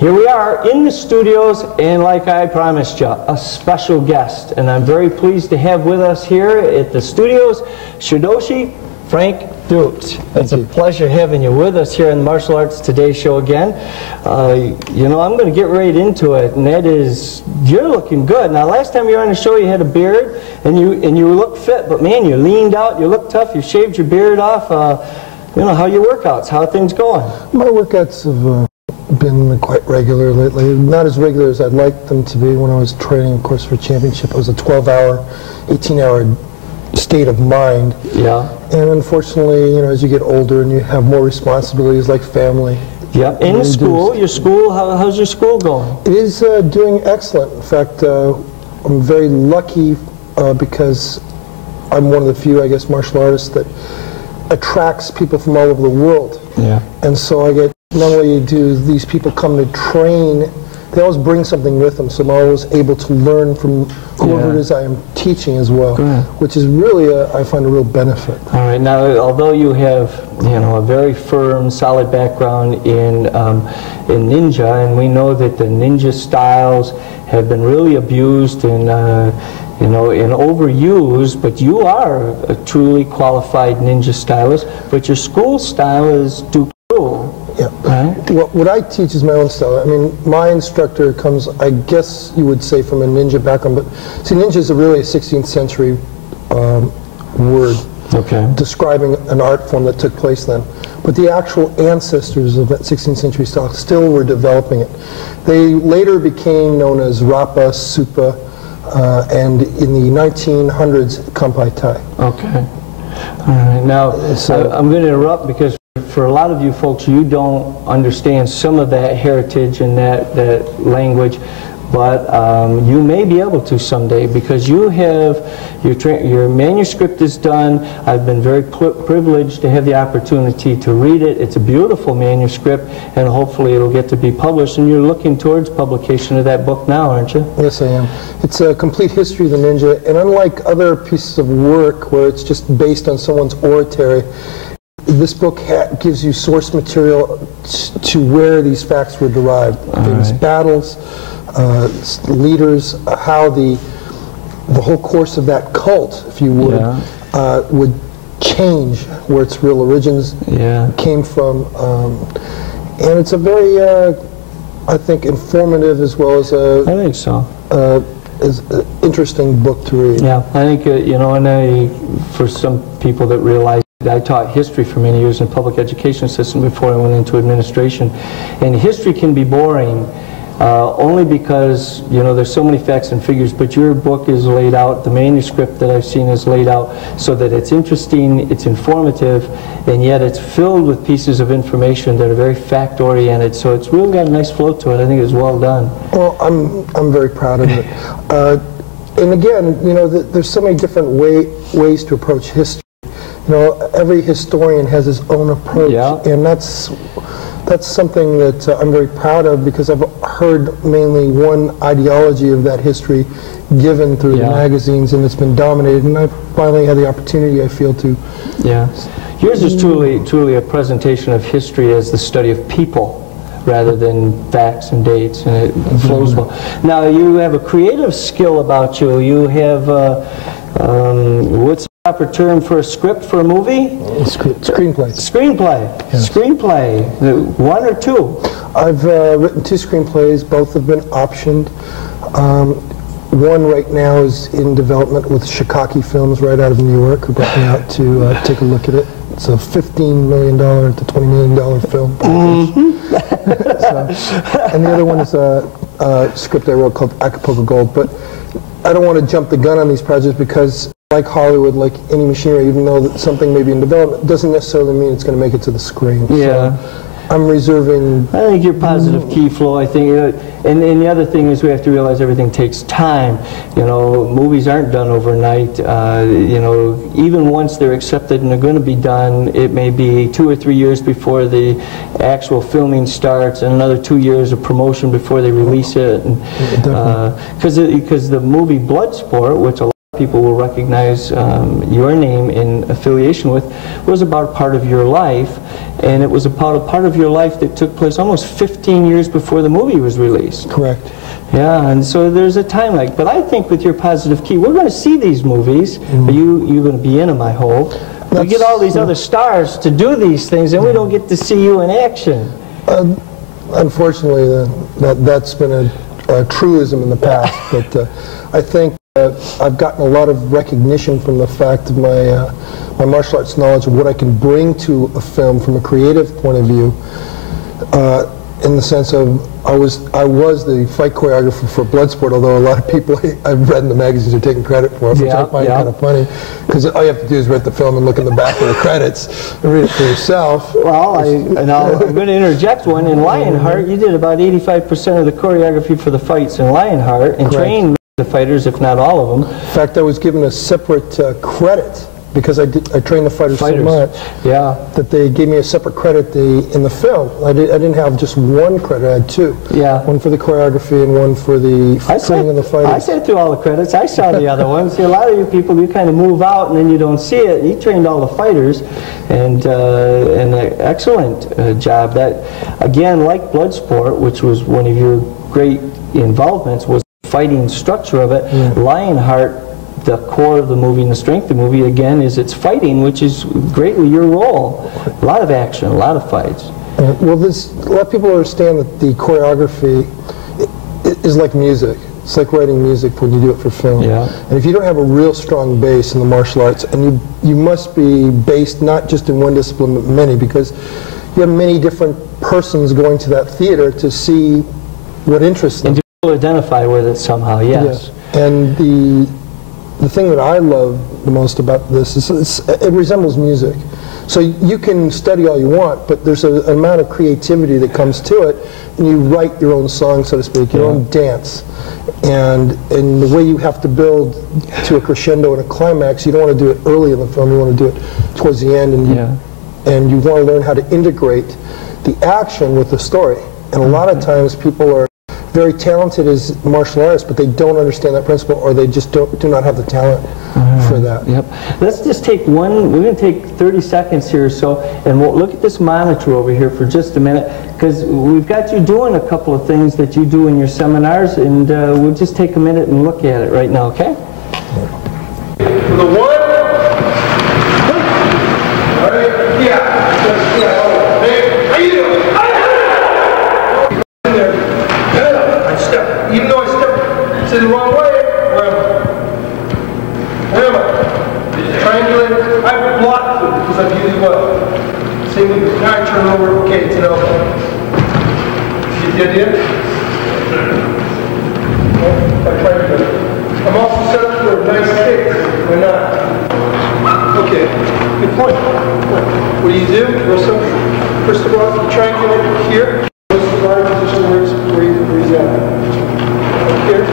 Here we are in the studios, and like I promised you, a special guest. And I'm very pleased to have with us here at the studios, Shidoshi Frank Dukes. It's a pleasure having you with us here in the Martial Arts Today show again. You know, I'm going to get right into it, and that is, you're looking good. Now, last time you were on the show, you had a beard, and you look fit, but man, you leaned out, you look tough, you shaved your beard off. You know, how are your workouts? How are things going? My workouts have been quite regular lately. Not as regular as I'd like them to be. When I was training, of course, for championship, it was a 12-hour, 18-hour state of mind. Yeah. And unfortunately, you know, as you get older and you have more responsibilities like family. Yeah. In school, your school, how's your school going? It is doing excellent. In fact, I'm very lucky because I'm one of the few, I guess, martial artists that attracts people from all over the world. Yeah. And so I get, not only do these people come to train, they always bring something with them, so I'm always able to learn from whoever it is I am teaching as well, which is really, I find a real benefit. All right, now although you have, you know, a very firm, solid background in ninja, and we know that the ninja styles have been really abused and you know, and overused, but you are a truly qualified ninja stylist, but your school style is Duke. Yeah. Right. Well, what I teach is my own style. I mean, my instructor comes, I guess you would say, from a ninja background, but see, ninja is really a 16th century word describing an art form that took place then. But the actual ancestors of that 16th century style still were developing it. They later became known as Rappa, Supa, and in the 1900s, Kampai Tai. Okay. All right. Now, I'm going to interrupt because for a lot of you folks, you don't understand some of that heritage and that language, but you may be able to someday because you have, your manuscript is done. I've been very privileged to have the opportunity to read it. It's a beautiful manuscript, and hopefully it'll get to be published, and you're looking towards publication of that book now, aren't you? Yes, I am. It's a complete history of the ninja, and unlike other pieces of work where it's just based on someone's oratory, this book gives you source material to where these facts were derived. Famous battles, leaders, how the whole course of that cult, if you would change where its real origins came from. And it's a very, I think, informative as well as a... I think so. Is an interesting book to read. Yeah, I think, you know, and for some people that realize, I taught history for many years in the public education system before I went into administration, and history can be boring only because, you know, there's so many facts and figures, but your book is laid out, the manuscript that I've seen is laid out so that it's interesting, it's informative, and yet it's filled with pieces of information that are very fact-oriented, so it's really got a nice flow to it. I think it's well done. Well, I'm very proud of it. And again, you know, there's so many different ways to approach history. You know, every historian has his own approach, and that's something that I'm very proud of because I've heard mainly one ideology of that history given through the magazines, and it's been dominated, and I finally had the opportunity, I feel, to... Yeah. Yours is truly a presentation of history as the study of people rather than facts and dates, and it flows well. Now, you have a creative skill about you. You have, what's the proper term for a script for a movie? Screenplay. Screenplay. Yeah. Screenplay. One or two? I've written 2 screenplays. Both have been optioned. One right now is in development with Shikaki Films right out of New York, who brought me out to take a look at it. It's a $15 million to $20 million film package. And the other one is a script I wrote called Acapulco Gold. But I don't want to jump the gun on these projects because, like Hollywood, like any machinery, even though that something may be in development, doesn't necessarily mean it's going to make it to the screen. Yeah. So I'm reserving... I think you're positive key flow, I think. And the other thing is we have to realize everything takes time. You know, movies aren't done overnight. You know, even once they're accepted and they're going to be done, it may be 2 or 3 years before the actual filming starts and another 2 years of promotion before they release it. Because the movie Bloodsport, which a people will recognize your name in affiliation with, was about a part of your life, and it was about a part of your life that took place almost 15 years before the movie was released. Correct. Yeah, and so there's a time lag. But I think with your Positive Key, we're going to see these movies. You're going to be in them, I hope. We get all these other stars to do these things, and we don't get to see you in action. Unfortunately, that's been a truism in the past. But I think I've gotten a lot of recognition from the fact of my martial arts knowledge of what I can bring to a film from a creative point of view. In the sense of I was the fight choreographer for Bloodsport, although a lot of people I've read in the magazines are taking credit for it, which I find kind of funny, because all you have to do is read the film and look in the back of the credits and read it for yourself. Well, I'm going to interject one. In Lionheart, you did about 85% of the choreography for the fights in Lionheart, and trained the fighters, if not all of them. In fact, I was given a separate credit, because I trained the fighters so much that they gave me a separate credit in the film. I didn't have just one credit, I had two. Yeah. One for the choreography and one for the training of the fighters. I sat through all the credits. I saw the other ones. See, a lot of you people, you kind of move out and then you don't see it. You trained all the fighters, and an excellent job. That, again, like Bloodsport, which was one of your great involvements, was the fighting structure of it. Lionheart, the core of the movie and the strength of the movie, again, is its fighting, which is greatly your role. A lot of action, a lot of fights. Well, a lot of people understand that the choreography is like music. It's like writing music when you do it for film. And if you don't have a real strong base in the martial arts, and you must be based not just in one discipline but many, because you have many different persons going to that theater to see what interests them. And to identify with it somehow, yes. And the thing that I love the most about this is it resembles music. So you can study all you want, but there's an amount of creativity that comes to it, and you write your own song, so to speak, your own dance. And the way you have to build to a crescendo and a climax, you don't want to do it early in the film, you want to do it towards the end, and you want to learn how to integrate the action with the story. And a lot of times people are very talented as martial artists, but they don't understand that principle, or they just do not have the talent for that. Let's just take we're going to take 30 seconds here or so, and we'll look at this monitor over here for just a minute, because we've got you doing a couple of things that you do in your seminars, and we'll just take a minute and look at it right now, okay? The one, even though I stepped to the wrong way, where am I? Triangulate. I've blocked it because I've used what? Same with, now I turn over, okay, it's an elbow. You get the idea? I'm also set up for a nice kick, or not. Okay, good point. What do you do? First of all, you triangulate here. This is the right position where he's at. Here,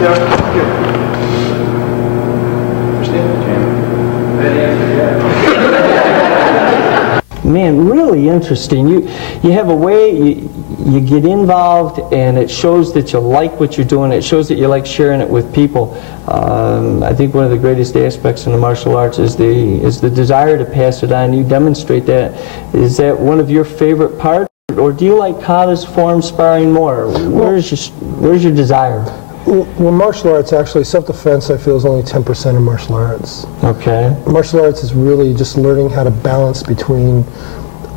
down here. Understand? That answer, yeah. Man, really interesting. You have a way, you get involved, and it shows that you like what you're doing. It shows that you like sharing it with people. I think one of the greatest aspects in the martial arts is the desire to pass it on. You demonstrate that. Is that one of your favorite parts? Or do you like kata's form sparring more? Where's your desire? Well, martial arts, actually, self-defense, I feel, is only 10% of martial arts. Okay. Martial arts is really just learning how to balance between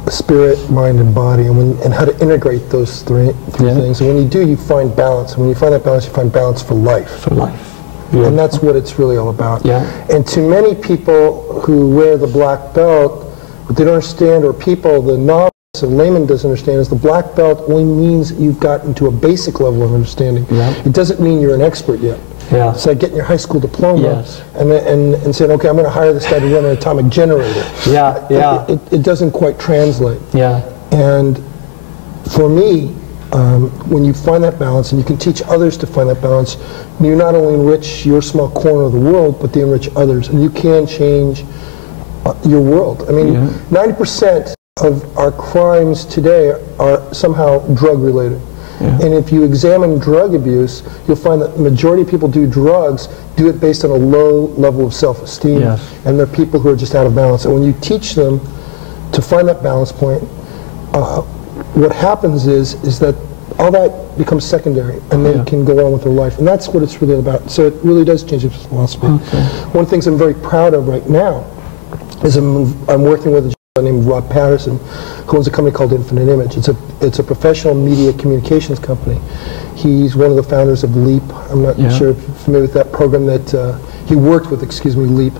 spirit, mind, and body, and how to integrate those three things. And when you do, you find balance. And when you find that balance, you find balance for life. For life. Yeah. And that's what it's really all about. And to many people who wear the black belt, what they don't understand, or the novice, a layman doesn't understand, is the black belt only means you've gotten to a basic level of understanding. It doesn't mean you're an expert yet. It's like getting your high school diploma and saying, okay, I'm going to hire this guy to run an atomic generator. It doesn't quite translate. And for me, when you find that balance, and you can teach others to find that balance, you not only enrich your small corner of the world, but they enrich others, and you can change your world. I mean, 90% of our crimes today are somehow drug related. And if you examine drug abuse, you'll find that the majority of people do drugs do it based on a low level of self-esteem, and they're people who are just out of balance. And when you teach them to find that balance point, what happens is that all that becomes secondary, and they can go on with their life. And that's what it's really about. So it really does change its philosophy. One of the things I'm very proud of right now is I'm working with a gentleman named Rob Patterson, who owns a company called Infinite Image. It's a professional media communications company. He's one of the founders of LEAP. I'm not sure if you're familiar with that program that he worked with, LEAP,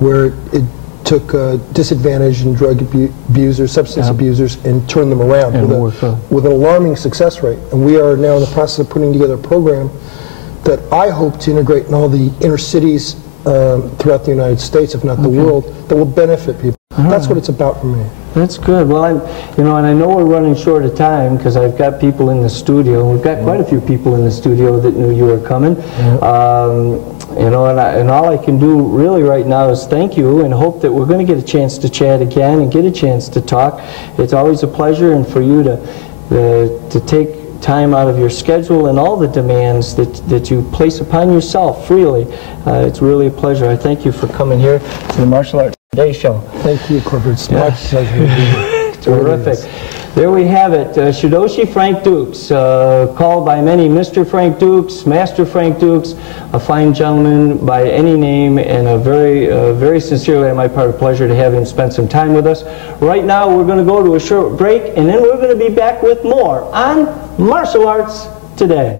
where it took disadvantaged and drug abusers, substance abusers, and turned them around with an alarming success rate. And we are now in the process of putting together a program that I hope to integrate in all the inner cities throughout the United States, if not the world, that will benefit people. That's what it's about for me. That's good. Well, and I know we're running short of time because I've got people in the studio. We've got quite a few people in the studio that knew you were coming. And all I can do really right now is thank you and hope that we're going to get a chance to chat again and get a chance to talk. It's always a pleasure, and for you to take time out of your schedule and all the demands that you place upon yourself freely. It's really a pleasure. I thank you for coming here to the Martial Arts Today Show. Thank you, Clifford. It's my pleasure to be here. Terrific. There we have it. Shidoshi Frank Dukes, called by many Mr. Frank Dukes, Master Frank Dukes, a fine gentleman by any name, and a very sincerely on my part a pleasure to have him spend some time with us. Right now we're going to go to a short break, and then we're going to be back with more on Martial Arts Today.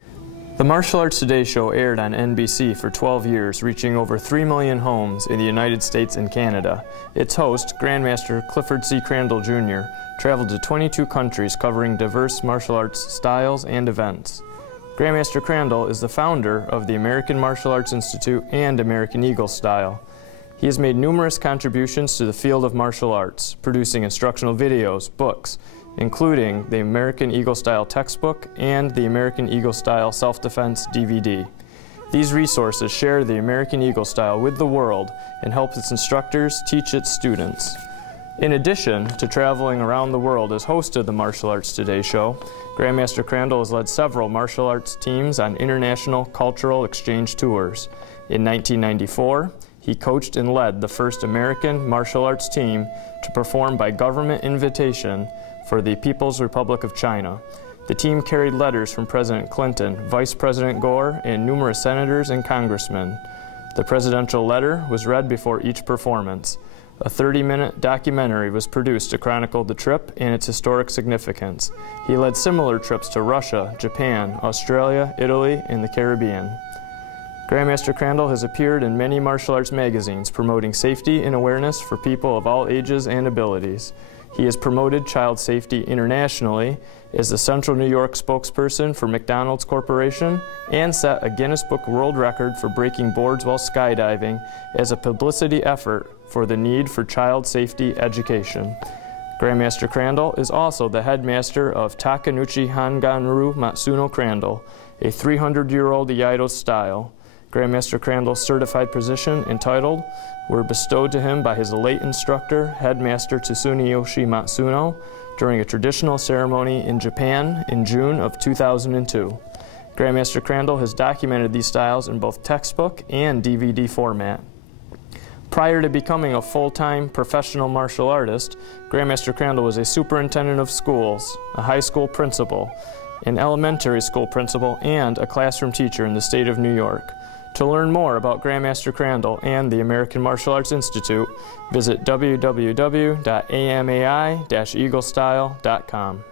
The Martial Arts Today show aired on NBC for 12 years, reaching over 3 million homes in the United States and Canada. Its host, Grandmaster Clifford C. Crandall, Jr., traveled to 22 countries covering diverse martial arts styles and events. Grandmaster Crandall is the founder of the American Martial Arts Institute and American Eagle Style. He has made numerous contributions to the field of martial arts, producing instructional videos, books, including the American Eagle Style textbook and the American Eagle Style self-defense DVD. These resources share the American Eagle Style with the world and help its instructors teach its students. In addition to traveling around the world as host of the Martial Arts Today show, Grandmaster Crandall has led several martial arts teams on international cultural exchange tours. In 1994, he coached and led the first American martial arts team to perform by government invitation for the People's Republic of China. The team carried letters from President Clinton, Vice President Gore, and numerous senators and congressmen. The presidential letter was read before each performance. A 30-minute documentary was produced to chronicle the trip and its historic significance. He led similar trips to Russia, Japan, Australia, Italy, and the Caribbean. Grandmaster Crandall has appeared in many martial arts magazines promoting safety and awareness for people of all ages and abilities. He has promoted child safety internationally, is the Central New York spokesperson for McDonald's Corporation, and set a Guinness Book World Record for breaking boards while skydiving as a publicity effort for the need for child safety education. Grandmaster Crandall is also the headmaster of Takenouchi Hanganru Matsuno Crandall, a 300-year-old Iaido style. Grandmaster Crandall's certified position and title were bestowed to him by his late instructor, Headmaster Tsuneyoshi Matsuno, during a traditional ceremony in Japan in June of 2002. Grandmaster Crandall has documented these styles in both textbook and DVD format. Prior to becoming a full-time professional martial artist, Grandmaster Crandall was a superintendent of schools, a high school principal, an elementary school principal, and a classroom teacher in the state of New York. To learn more about Grandmaster Crandall and the American Martial Arts Institute, visit www.amai-eaglestyle.com.